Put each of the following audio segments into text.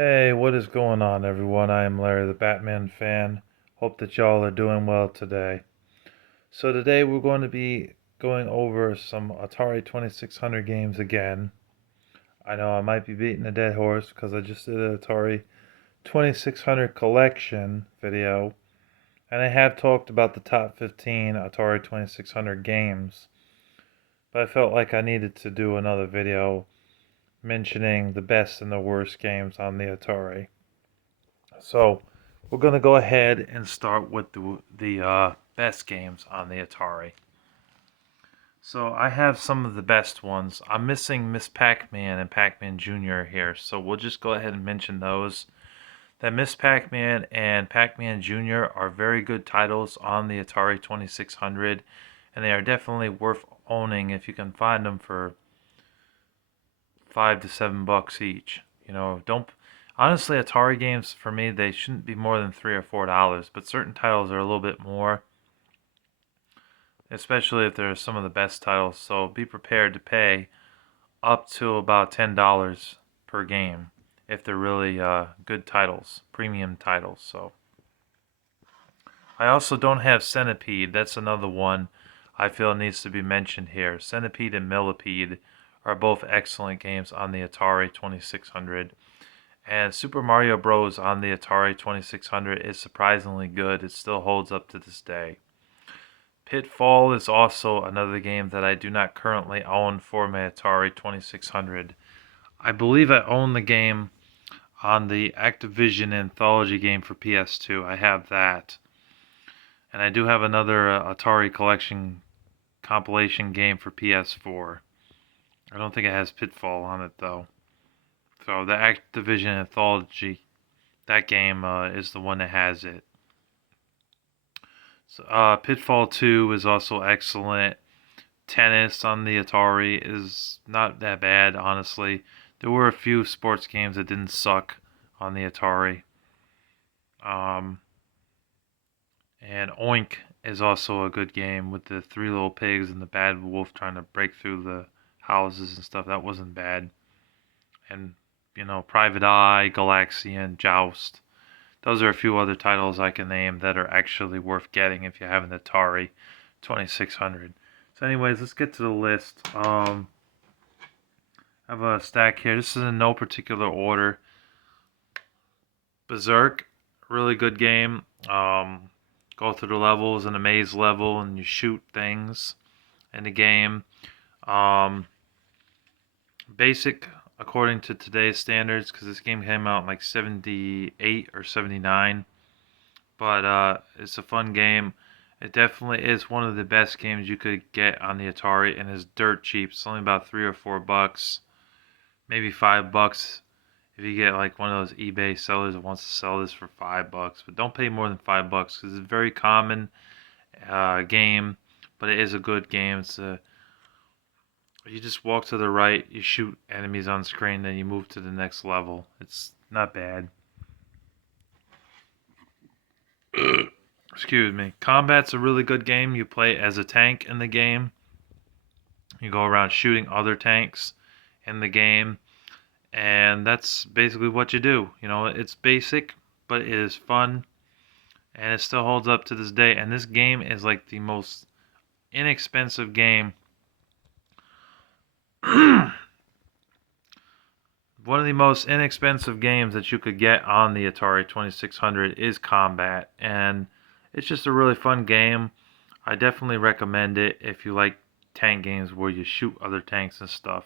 Hey, what is going on, everyone? I am Larry, the Batman fan. Hope that y'all are doing well today. So today we're going to be going over some Atari 2600 games again. I know I might be beating a dead horse because I just did an Atari 2600 collection video, and I have talked about the top 15 Atari 2600 games, but I felt like I needed to do another video mentioning the best and the worst games on the Atari. So we're going to go ahead and start with the best games on the Atari. So I have some of the best ones. I'm missing Miss Pac-Man and Pac-Man Jr. here, so we'll just go ahead and mention those. That Miss Pac-Man and Pac-Man Jr. are very good titles on the Atari 2600, and they are definitely worth owning if you can find them for $5 to $7 each. Don't honestly, Atari games for me, they shouldn't be more than $3 or $4, but certain titles are a little bit more, especially if they're some of the best titles. So be prepared to pay up to about $10 per game if they're really good titles, premium titles. So I also don't have Centipede. That's another one I feel needs to be mentioned here. Centipede and Millipede are both excellent games on the Atari 2600. And Super Mario Bros. On the Atari 2600 is surprisingly good. It still holds up to this day. Pitfall is also another game that I do not currently own for my Atari 2600. I believe I own the game on the Activision Anthology game for PS2. I have that. And I do have another Atari collection compilation game for PS4. I don't think it has Pitfall on it though. So the Activision Anthology, that game is the one that has it. So, Pitfall 2 is also excellent. Tennis on the Atari is not that bad, honestly. There were a few sports games that didn't suck on the Atari. And Oink is also a good game with the three little pigs and the bad wolf trying to break through the houses and stuff. That wasn't bad. And, Private Eye, Galaxian, Joust. Those are a few other titles I can name that are actually worth getting if you have an Atari 2600. So anyways, let's get to the list. I have a stack here. This is in no particular order. Berserk, really good game. Go through the levels in a maze level and you shoot things in the game. Basic according to today's standards, because this game came out in like 78 or 79. But it's a fun game. It definitely is one of the best games you could get on the Atari, and is dirt cheap. It's only about $3 or $4, maybe $5 if you get like one of those eBay sellers that wants to sell this for $5. But don't pay more than $5 because it's a very common game, but it is a good game. You just walk to the right, you shoot enemies on screen, then you move to the next level. It's not bad. Excuse me. Combat's a really good game. You play as a tank in the game. You go around shooting other tanks in the game, and that's basically what you do. It's basic, but it is fun, and it still holds up to this day. And this game is like the most inexpensive game. One of the most inexpensive games that you could get on the Atari 2600 is Combat, and it's just a really fun game. I definitely recommend it if you like tank games where you shoot other tanks and stuff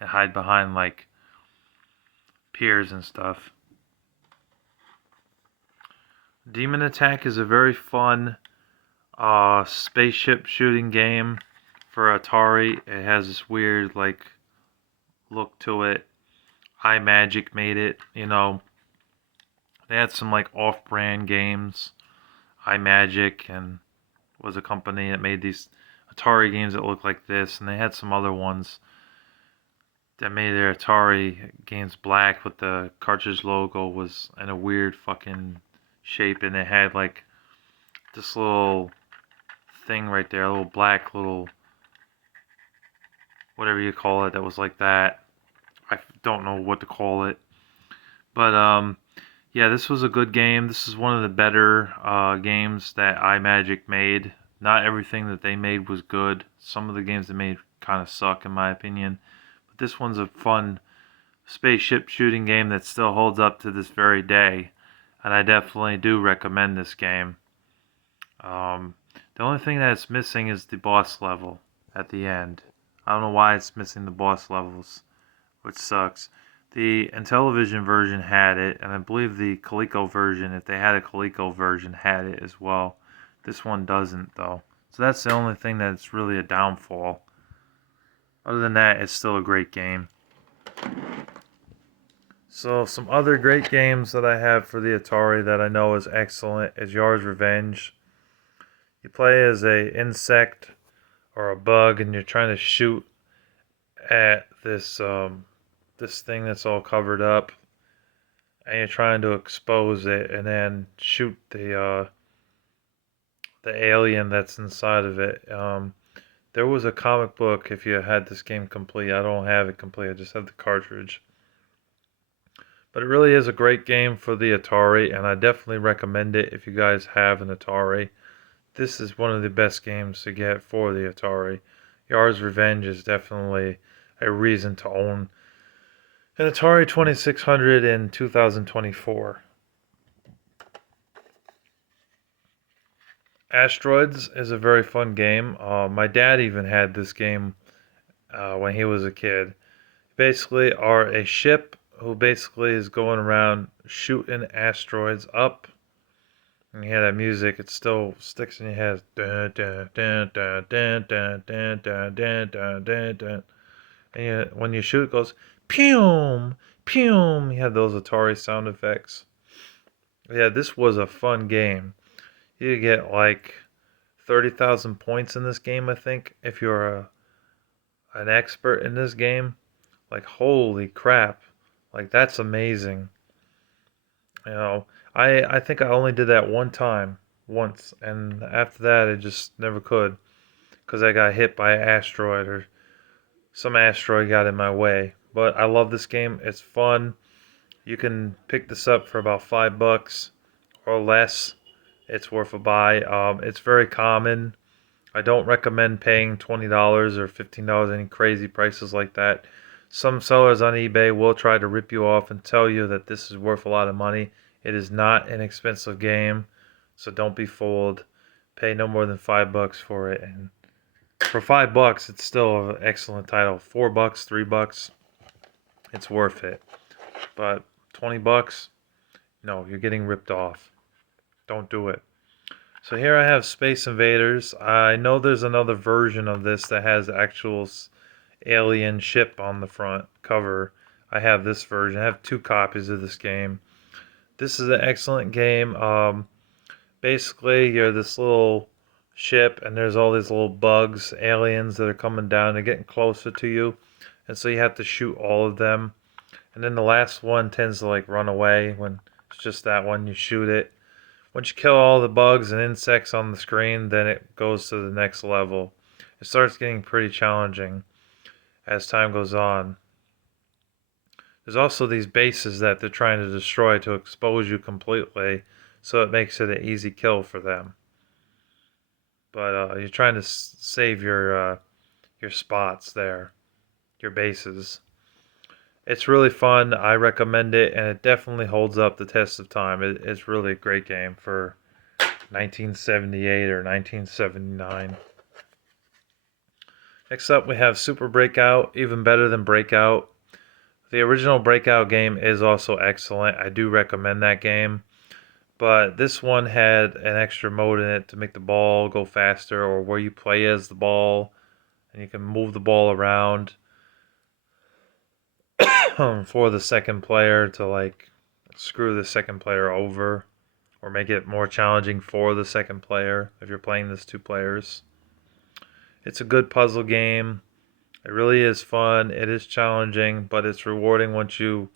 and hide behind like piers and stuff. Demon Attack is a very fun spaceship shooting game for Atari. It has this weird like look to it. iMagic made it, They had some like off-brand games. iMagic and was a company that made these Atari games that look like this, and they had some other ones that made their Atari games black with the cartridge logo was in a weird fucking shape, and it had like this little thing right there, a little black little whatever you call it that was like that. I don't know what to call it, But yeah, this was a good game. This is one of the better games that iMagic made. Not everything that they made was good. Some of the games they made kind of suck, in my opinion. But this one's a fun spaceship shooting game that still holds up to this very day. And I definitely do recommend this game. The only thing that's missing is the boss level at the end. I don't know why it's missing the boss levels, which sucks. The Intellivision version had it, and I believe the Coleco version, if they had a Coleco version, had it as well. This one doesn't, though. So that's the only thing that's really a downfall. Other than that, it's still a great game. So some other great games that I have for the Atari that I know is excellent is Yar's Revenge. You play as a insect or a bug, and you're trying to shoot at this thing that's all covered up, and you're trying to expose it and then shoot the alien that's inside of it. There was a comic book if you had this game complete. I don't have it complete. I just have the cartridge. But it really is a great game for the Atari, and I definitely recommend it if you guys have an Atari. This is one of the best games to get for the Atari. Yar's Revenge is definitely a reason to own an Atari 2600 in 2024. Asteroids is a very fun game. My dad even had this game when he was a kid. Basically, are a ship who basically is going around shooting asteroids up. And you hear that music, it still sticks in your head. Dun, dun, dun, dun, dun, dun, dun, dun, dun, dun, dun, dun. And when you shoot, it goes pew, pew. You have those Atari sound effects. Yeah, this was a fun game. You get like 30,000 points in this game, I think, if you're an expert in this game. Like, holy crap. Like, that's amazing. You know, I think I only did that one time, once, and after that, I just never could. Because I got hit by an asteroid, or some asteroid got in my way. But I love this game. It's fun. You can pick this up for about $5 or less. It's worth a buy. It's very common. I don't recommend paying $20 or $15, any crazy prices like that. Some sellers on eBay will try to rip you off and tell you that this is worth a lot of money. It is not an expensive game, so don't be fooled. Pay no more than $5 for it, and for $5, it's still an excellent title. $4, $3, it's worth it. But $20, no, you're getting ripped off. Don't do it. So here I have Space Invaders. I know there's another version of this that has actual alien ship on the front cover. I have this version. I have 2 copies of this game. This is an excellent game. Basically, you're this little ship, and there's all these little bugs, aliens that are coming down. They're getting closer to you, and so you have to shoot all of them. And then the last one tends to like run away when it's just that one. You shoot it. Once you kill all the bugs and insects on the screen, then it goes to the next level. It starts getting pretty challenging as time goes on. There's also these bases that they're trying to destroy to expose you completely, so it makes it an easy kill for them. But you're trying to save your spots there, your bases. It's really fun. I recommend it, and it definitely holds up the test of time. It's really a great game for 1978 or 1979. Next up, we have Super Breakout, even better than Breakout. The original Breakout game is also excellent. I do recommend that game. But this one had an extra mode in it to make the ball go faster, or where you play as the ball, and you can move the ball around for the second player to like screw the second player over, or make it more challenging for the second player if you're playing this 2 players. It's a good puzzle game. It really is fun. It is challenging, but it's rewarding once you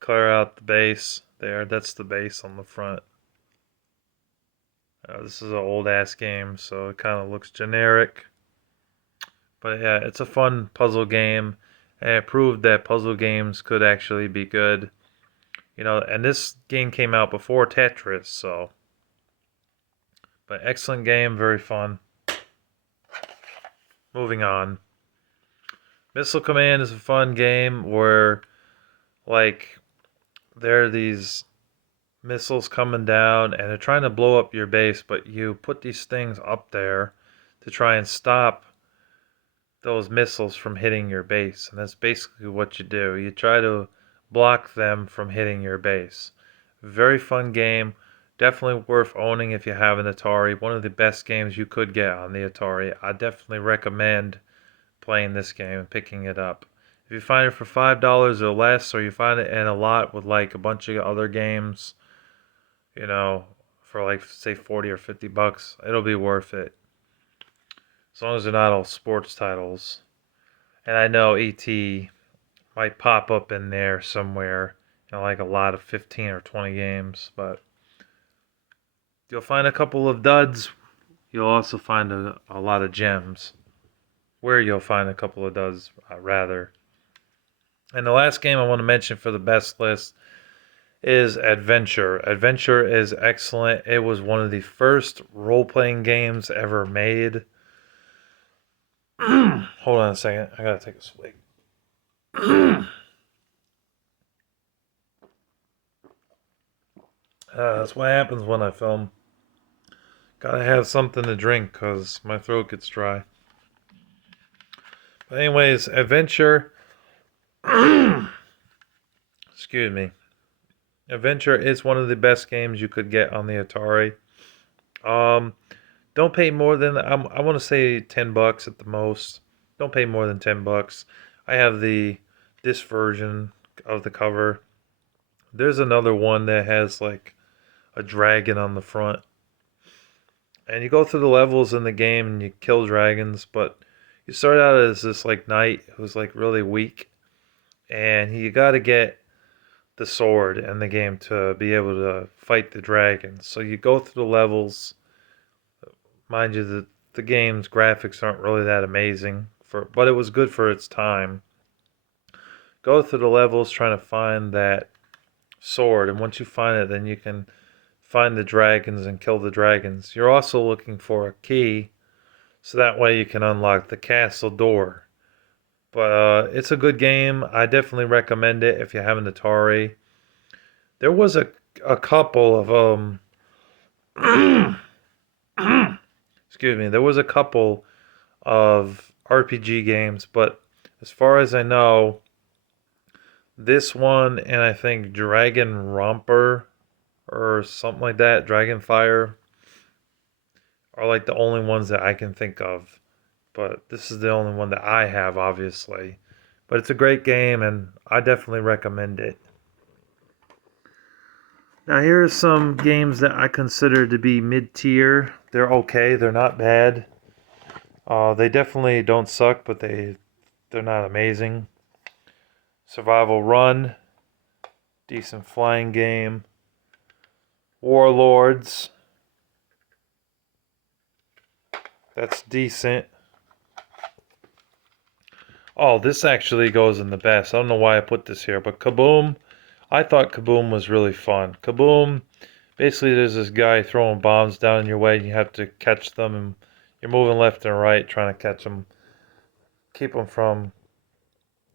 clear out the base there. That's the base on the front. This is an old ass game, so it kind of looks generic. But yeah, it's a fun puzzle game, and it proved that puzzle games could actually be good. And this game came out before Tetris, so. But excellent game, very fun. Moving on. Missile Command is a fun game where, like, there are these missiles coming down and they're trying to blow up your base, but you put these things up there to try and stop those missiles from hitting your base. And that's basically what you do. You try to block them from hitting your base. Very fun game. Definitely worth owning if you have an Atari. One of the best games you could get on the Atari. I definitely recommend playing this game and picking it up. If you find it for $5 or less, or you find it in a lot with like a bunch of other games, for like say 40 or $50, it'll be worth it. As long as they're not all sports titles. And I know ET might pop up in there somewhere, like a lot of 15 or 20 games, but you'll find a couple of duds. You'll also find a lot of gems. Where you'll find a couple of duds, rather. And the last game I want to mention for the best list is Adventure. Adventure is excellent. It was one of the first role-playing games ever made. Hold on a second. I gotta take a swig. That's what happens when I film. Gotta have something to drink because my throat gets dry. But anyways, Adventure. Excuse me. Adventure is one of the best games you could get on the Atari. Don't pay more than I want to say $10 at the most. Don't pay more than $10. I have this version of the cover. There's another one that has like a dragon on the front. And you go through the levels in the game and you kill dragons, but you start out as this like knight who's like really weak, and you got to get the sword in the game to be able to fight the dragons. So you go through the levels. Mind you, the game's graphics aren't really that amazing, but it was good for its time. Go through the levels trying to find that sword, and once you find it, then you can find the dragons and kill the dragons. You're also looking for a key, so that way you can unlock the castle door. But it's a good game. I definitely recommend it if you have an Atari. There was a couple of excuse me. There was a couple of RPG games, but as far as I know, this one and I think Dragon Romper or something like that, Dragonfire, are like the only ones that I can think of. But this is the only one that I have, obviously. But it's a great game, and I definitely recommend it. Now, here are some games that I consider to be mid-tier. They're okay. They're not bad. They definitely don't suck, but they're not amazing. Survival Run, decent flying game. Warlords, that's decent. Oh, this actually goes in the best. I don't know why I put this here, but Kaboom. I thought Kaboom was really fun. Kaboom, basically there's this guy throwing bombs down in your way and you have to catch them, and you're moving left and right trying to catch them. Keep them from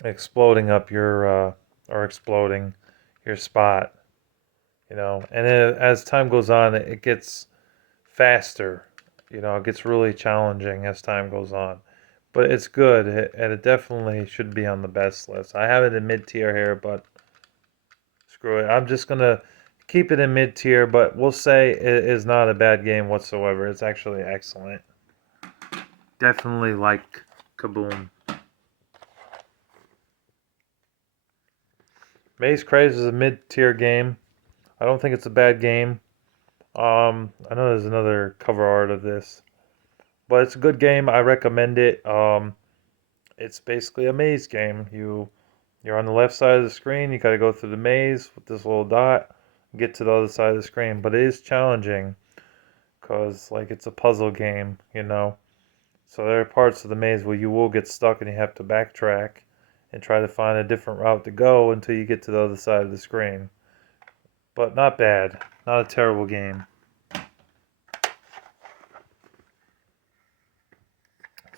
exploding up or exploding your spot. And as time goes on, it gets faster. It gets really challenging as time goes on. But it's good, and it definitely should be on the best list. I have it in mid-tier here, but screw it. I'm just going to keep it in mid-tier, but we'll say it is not a bad game whatsoever. It's actually excellent. Definitely like Kaboom. Maze Craze is a mid-tier game. I don't think it's a bad game. I know there's another cover art of this, but it's a good game. I recommend it. It's basically a maze game. You're on the left side of the screen. You got to go through the maze with this little dot, and get to the other side of the screen. But it is challenging because like it's a puzzle game, So there are parts of the maze where you will get stuck and you have to backtrack and try to find a different route to go until you get to the other side of the screen. but not bad. Not a terrible game.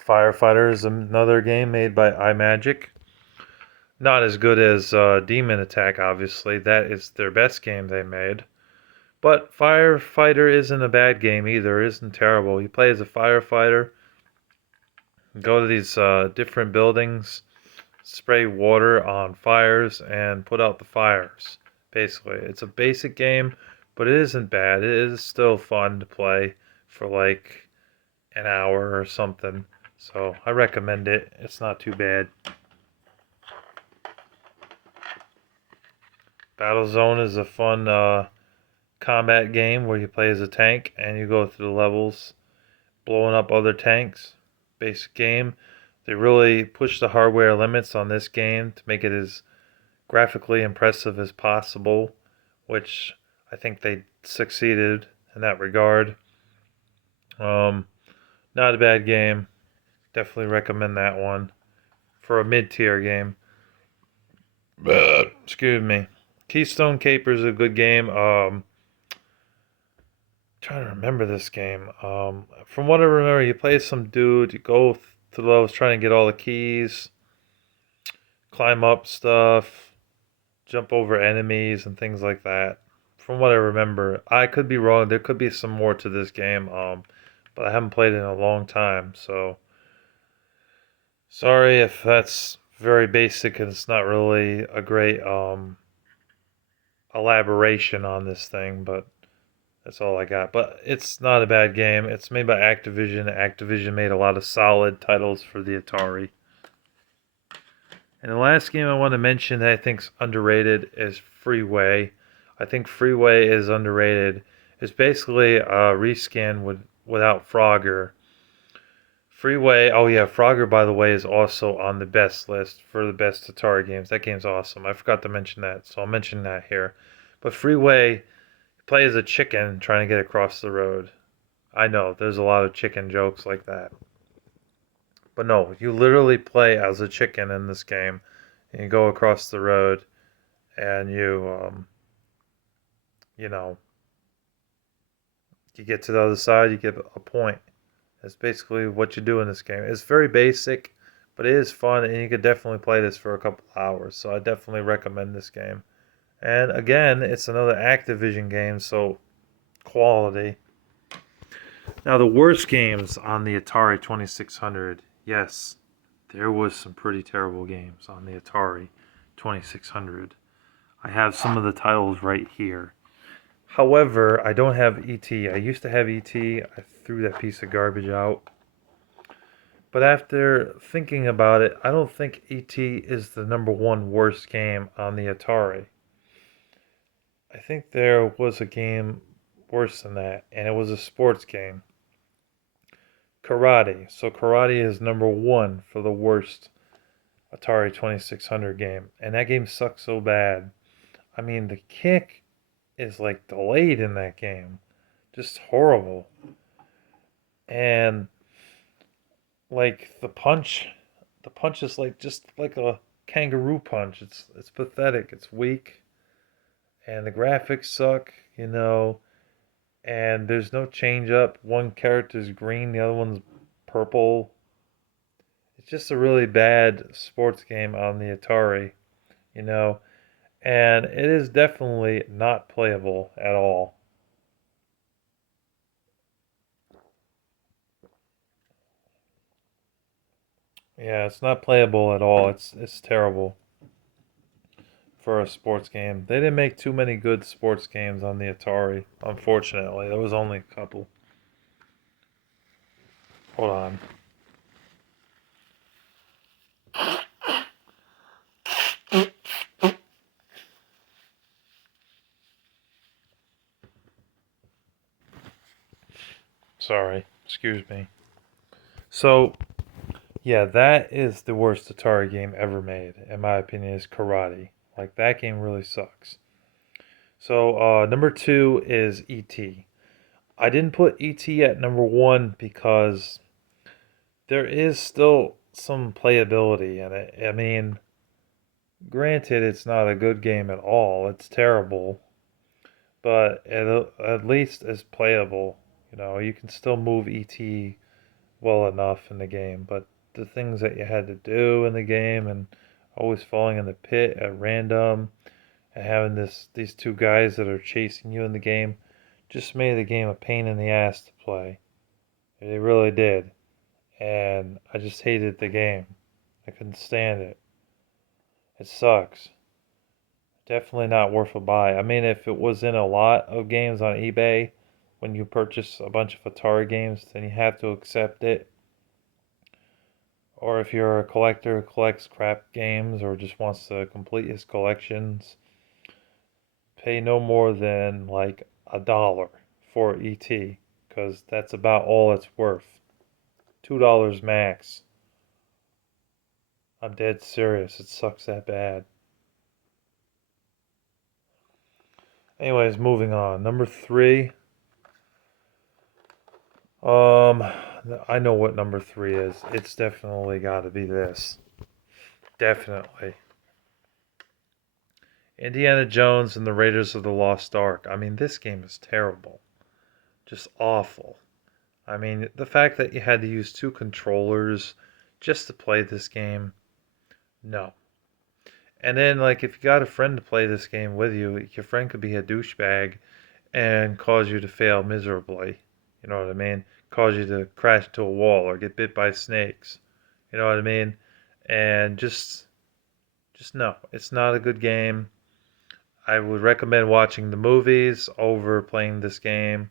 Firefighter is another game made by iMagic. Not as good as Demon Attack, obviously. That is their best game they made. But Firefighter isn't a bad game either. It isn't terrible. You play as a firefighter, go to these different buildings, spray water on fires, and put out the fires. Basically, it's a basic game, but it isn't bad. It is still fun to play for like an hour or something. So I recommend it. It's not too bad. Battlezone is a fun combat game where you play as a tank and you go through the levels blowing up other tanks. Basic game. They really push the hardware limits on this game to make it as graphically impressive as possible, which I think they succeeded in that regard. Not a bad game. Definitely recommend that one for a mid-tier game. Excuse me. Keystone Caper is a good game. Trying to remember this game. From what I remember, you play some dude. You go through levels trying to get all the keys, climb up stuff, jump over enemies, and things like that. From what I remember, I could be wrong. There could be some more to this game. But I haven't played it in a long time, so sorry if that's very basic and it's not really a great elaboration on this thing, but that's all I got. But it's not a bad game. It's made by Activision. Activision made a lot of solid titles for the Atari. And the last game I want to mention that I think's underrated is Freeway. I think Freeway is underrated. It's basically a reskin without Frogger. Freeway, oh yeah, Frogger, by the way, is also on the best list for the best Atari games. That game's awesome. I forgot to mention that, so I'll mention that here. But Freeway, you play as a chicken trying to get across the road. I know, there's a lot of chicken jokes like that. But no, you literally play as a chicken in this game. And you go across the road, and you know, you get to the other side, you get a point. That's basically what you do in this game. It's very basic, but it is fun, and you could definitely play this for a couple hours. So I definitely recommend this game. And again, it's another Activision game, so quality. Now, the worst games on the Atari 2600. Yes, there was some pretty terrible games on the Atari 2600. I have some of the titles right here. However, I don't have E.T. I used to have E.T. I threw that piece of garbage out. But after thinking about it, I don't think E.T. is the number one worst game on the Atari. I think there was a game worse than that, and it was a sports game. Karate. So Karate is number one for the worst Atari 2600 game. And that game sucks so bad. I mean, the kick is like delayed in that game. Just horrible. And like the punch is like just like a kangaroo punch. It's pathetic. It's weak. And the graphics suck, and there's no change up. One character's green, the other one's purple. It's just a really bad sports game on the Atari, you know, and it is definitely not playable at all. Yeah, it's not playable at all. It's terrible for a sports game. They didn't make too many good sports games on the Atari, unfortunately. There was only a couple. Hold on. Sorry. Excuse me. So, yeah, that is the worst Atari game ever made, in my opinion, is Karate. Like, that game really sucks. So, number two is E.T. I didn't put E.T. at number one because there is still some playability in it. I mean, granted, it's not a good game at all, it's terrible. but it at least is playable. You know, you can still move ET well enough in the game, but the things that you had to do in the game and always falling in the pit at random and having these two guys that are chasing you in the game just made the game a pain in the ass to play. They really did. And I just hated the game. I couldn't stand it. It sucks. Definitely not worth a buy. I mean, if it was in a lot of games on eBay, when you purchase a bunch of Atari games, then you have to accept it. Or if you're a collector who collects crap games or just wants to complete his collections, pay no more than like $1 for ET, because that's about all it's worth. $2 max. I'm dead serious. It sucks that bad. Anyways, moving on. Number three. Um, I know what number three is. It's definitely got to be this. Definitely. Indiana Jones and the Raiders of the Lost Ark. I mean, this game is terrible. Just awful. I mean, the fact that you had to use two controllers just to play this game, no. And then, like, if you got a friend to play this game with you, your friend could be a douchebag and cause you to fail miserably. You know what I mean? Cause you to crash into a wall or get bit by snakes. You know what I mean? And just no, it's not a good game. I would recommend watching the movies over playing this game.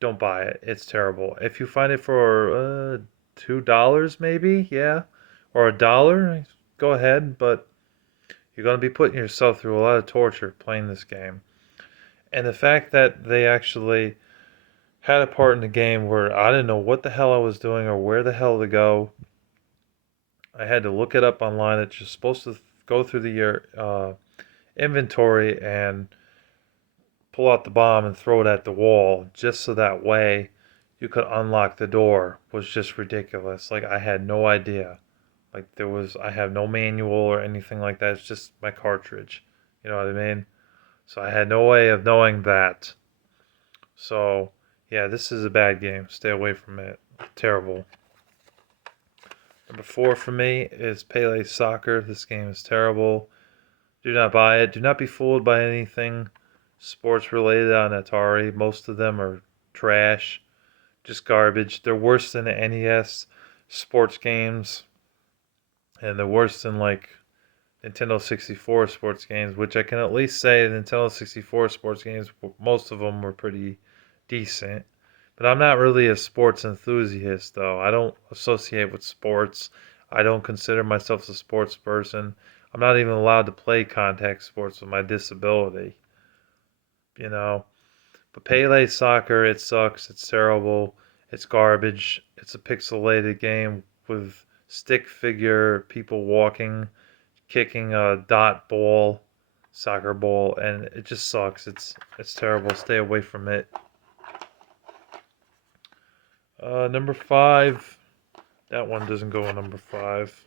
Don't buy it. It's terrible. If you find it for $2 maybe, yeah, or $1, go ahead. But you're going to be putting yourself through a lot of torture playing this game. And the fact that they actually had a part in the game where I didn't know what the hell I was doing or where the hell to go. I had to look it up online. That you're supposed to go through the inventory and pull out the bomb and throw it at the wall just so that way you could unlock the door was just ridiculous. Like I had no idea. Like I have no manual or anything like that. It's just my cartridge. You know what I mean? So I had no way of knowing that. So yeah, this is a bad game. Stay away from it. Terrible. Number four for me is Pele Soccer. This game is terrible. Do not buy it. Do not be fooled by anything sports related on Atari. Most of them are trash, just garbage. They're worse than the NES sports games, and they're worse than like Nintendo 64 sports games, which I can at least say the Nintendo 64 sports games, most of them were pretty decent. But I'm not really a sports enthusiast, though. I don't associate with sports. I don't consider myself a sports person. I'm not even allowed to play contact sports with my disability, you know. But Pele Soccer, it sucks. It's terrible. It's garbage. It's a pixelated game with stick figure people walking, kicking a dot ball, soccer ball, and it just sucks. It's terrible. Stay away from it. Number five. That one doesn't go on number five.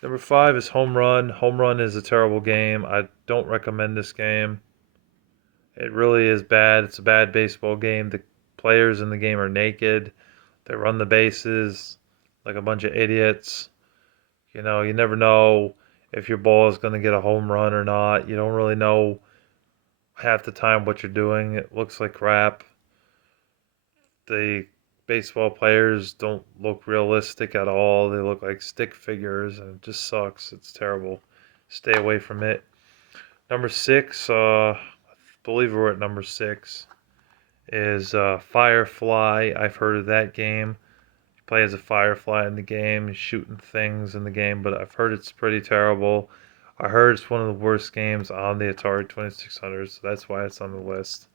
Number five is Home Run. Home Run is a terrible game. I don't recommend this game. It really is bad. It's a bad baseball game. The players in the game are naked. They run the bases like a bunch of idiots. You know, you never know if your ball is going to get a home run or not. You don't really know half the time what you're doing. It looks like crap. The baseball players don't look realistic at all. They look like stick figures, and it just sucks. It's terrible. Stay away from it. Number six, I believe we're at number six, is Firefly. I've heard of that game. You play as a firefly in the game, shooting things in the game, but I've heard it's pretty terrible. I heard it's one of the worst games on the Atari 2600, so that's why it's on the list.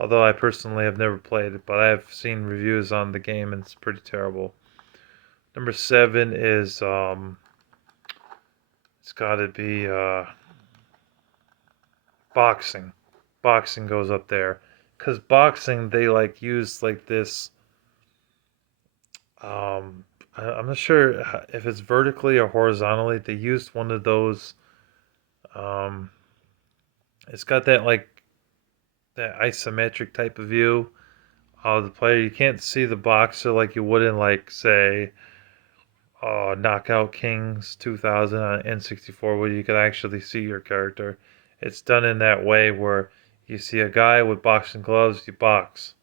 Although I personally have never played it, but I've seen reviews on the game and it's pretty terrible. Number seven is it's got to be boxing. Boxing goes up there because boxing they like use like this. I'm not sure if it's vertically or horizontally. They used one of those. Um, it's got that like that isometric type of view of the player. You can't see the boxer like you would in, like, say, Knockout Kings 2000 on N64, where you could actually see your character. It's done in that way where you see a guy with boxing gloves, you box.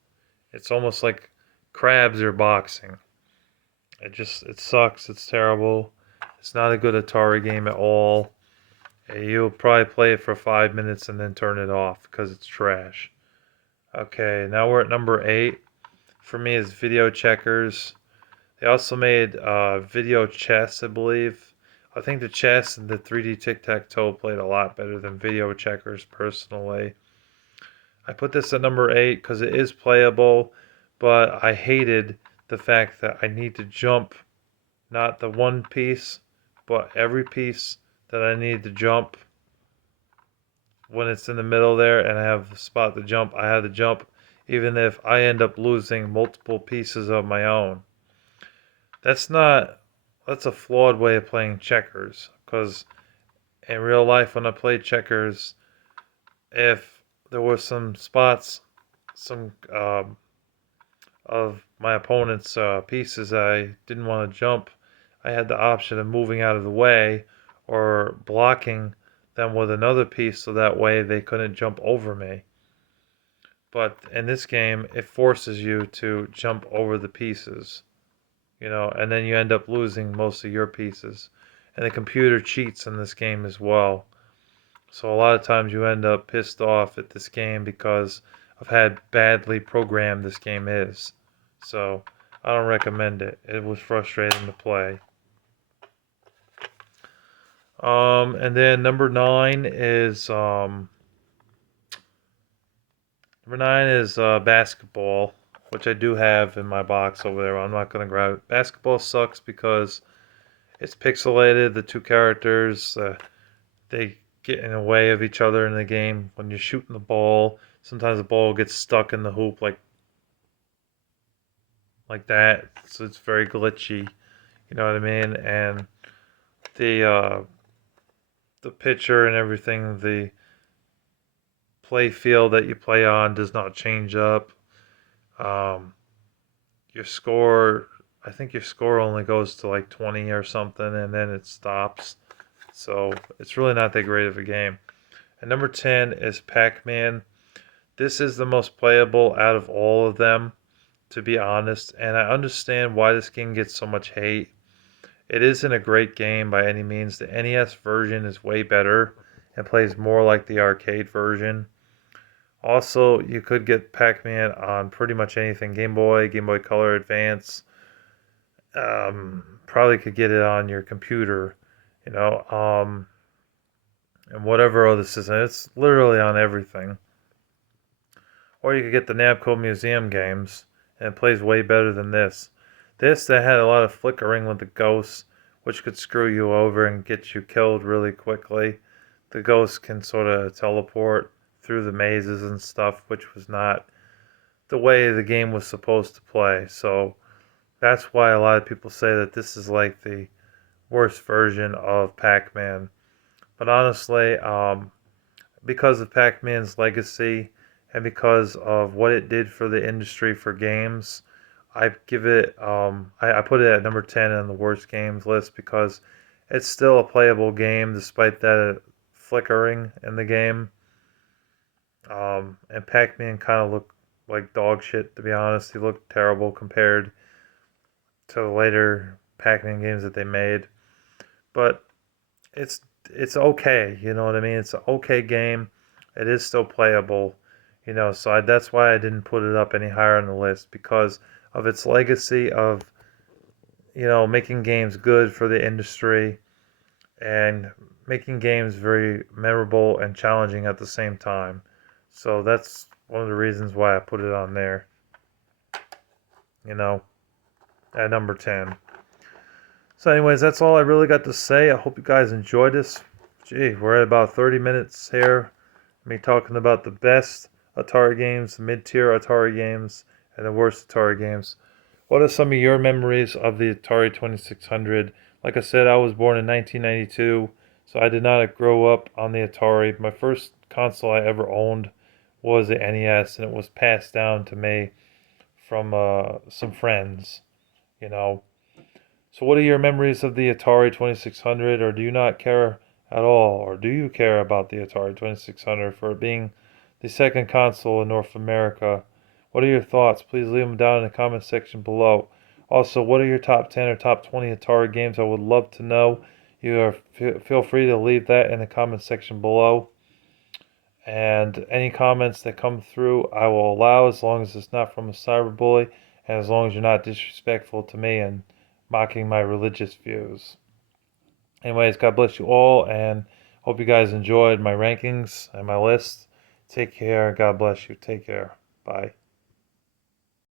It's almost like crabs are boxing. It sucks. It's terrible. It's not a good Atari game at all. You'll probably play it for 5 minutes and then turn it off because it's trash. Okay, now we're at number 8. For me, is Video Checkers. They also made Video Chess, I believe. I think the chess and the 3D tic-tac-toe played a lot better than Video Checkers, personally. I put this at number 8 because it is playable, but I hated the fact that I need to jump, not the one piece, but every piece that I need to jump. When it's in the middle there and I have a spot to jump, I have to jump, even if I end up losing multiple pieces of my own. That's a flawed way of playing checkers, because in real life when I played checkers, if there were some spots, some of my opponent's pieces I didn't want to jump, I had the option of moving out of the way or blocking them with another piece so that way they couldn't jump over me. But in this game, it forces you to jump over the pieces, and then you end up losing most of your pieces. And the computer cheats in this game as well. So a lot of times you end up pissed off at this game because of how badly programmed this game is. So I don't recommend it. It was frustrating to play. And then number 9 is basketball, which I do have in my box over there. I'm not gonna grab it. Basketball sucks because it's pixelated. The two characters, they get in the way of each other in the game. When you're shooting the ball, sometimes the ball gets stuck in the hoop like that. So it's very glitchy. You know what I mean? And the pitcher and everything, the play field that you play on does not change up. Your score, I think your score only goes to like 20 or something, and then it stops. So it's really not that great of a game. And number 10 is PacMan. This is the most playable out of all of them, to be honest, and I understand why this game gets so much hate. It isn't a great game by any means. The NES version is way better and plays more like the arcade version. Also, you could get Pac-Man on pretty much anything. Game Boy, Game Boy Color Advance. Probably could get it on your computer, and whatever other system. It's literally on everything. Or you could get the Namco Museum games, and it plays way better than this. That had a lot of flickering with the ghosts, which could screw you over and get you killed really quickly. The ghosts can sort of teleport through the mazes and stuff, which was not the way the game was supposed to play. So that's why a lot of people say that this is like the worst version of Pac-Man. But honestly, because of Pac-Man's legacy and because of what it did for the industry for games, I give it, I put it at number 10 on the worst games list because it's still a playable game despite that flickering in the game. And Pac-Man kind of looked like dog shit, to be honest. He looked terrible compared to the later Pac-Man games that they made. But it's okay, you know what I mean? It's an okay game. It is still playable, so that's why I didn't put it up any higher on the list, because of its legacy of, making games good for the industry and making games very memorable and challenging at the same time. So that's one of the reasons why I put it on there, at number 10. So anyways, that's all I really got to say. I hope you guys enjoyed this. Gee, we're at about 30 minutes here. Me talking about the best Atari games, mid-tier Atari games, and the worst Atari games. What are some of your memories of the Atari 2600? Like I said, I was born in 1992, so I did not grow up on the Atari. My first console I ever owned was the NES, and it was passed down to me from some friends, you know. So what are your memories of the Atari 2600, or do you not care at all, or do you care about the Atari 2600 for it being the second console in North America? What are your thoughts? Please leave them down in the comment section below. Also, what are your top 10 or top 20 Atari games? I would love to know. Feel free to leave that in the comment section below. And any comments that come through, I will allow, as long as it's not from a cyberbully and as long as you're not disrespectful to me and mocking my religious views. Anyways, God bless you all, and hope you guys enjoyed my rankings and my list. Take care. God bless you. Take care. Bye.